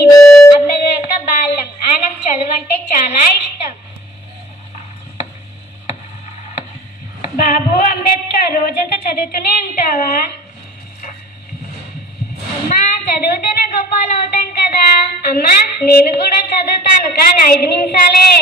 ఇది అమెరికా బాల్యం. ఆయనకు చదువు అంటే చాలా ఇష్టం. బాబు అంబేద్కర్ రోజంతా చదువుతూనే ఉంటావా? అమ్మా, చదివితేనే గొప్పలు అవుతాం కదా. అమ్మా, నేను కూడా చదువుతాను, కానీ 5 నిమిషాలే.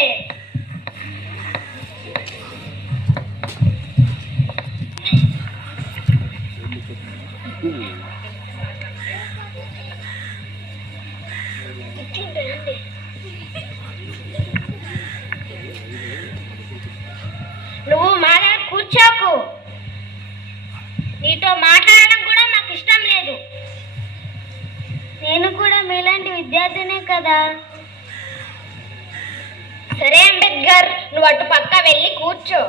నువ్వు మా దగ్గర కూర్చోకు. నీతో మాట్లాడడం కూడా నాకు ఇష్టం లేదు. నేను కూడా మీలాంటి విద్యార్థినే కదా. సరే అంబేద్కర్, నువ్వు అటు పక్క వెళ్ళి కూర్చో.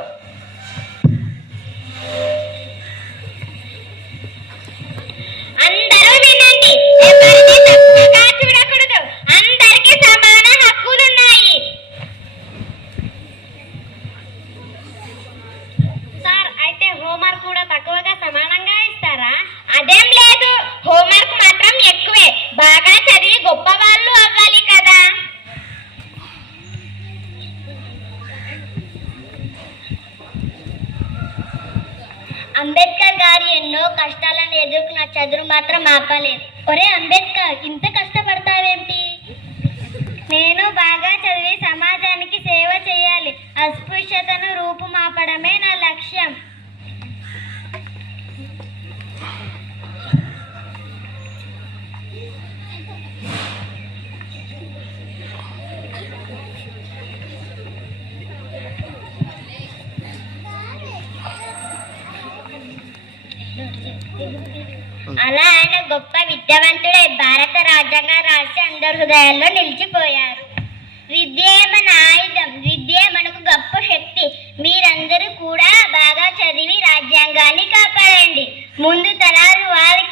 అందరూ వినండి, ఎవరిని తక్కువగా చూడకూడదు. అందరికీ సమాన హక్కులున్నాయి. సార్, అయితే హోంవర్క్ కూడా తక్కువగా సమానంగా ఇస్తారా? అదేం లేదు, హోంవర్క్ మాత్రం ఎక్కువే. బాగా చదివి గొప్ప వాళ్ళు అవ్వాలి కదా. అంబేద్కర్ గారు ఎన్నో కష్టాలను ఎదుర్కొన్న చదువు మాత్రం ఆపలేదు. ఒరే అంబేద్కర్, ఇంత కష్టపడతావేంటి? నేను బాగా చదివి సమాజానికి సేవ చేయాలి. అస్పృశ్యతను రూపుమాపడమే నా లక్ష్యం. అలా ఆయన గొప్ప విద్యావంతుడై భారత రాజ్యాంగం రాసి అందరి హృదయాల్లో నిలిచిపోయారు. విద్యే మన ఆయుధం, విద్యే మనకు గొప్ప శక్తి. మీరందరూ కూడా బాగా చదివి రాజ్యాంగాన్ని కాపాడండి. ముందు తరాలు వారికి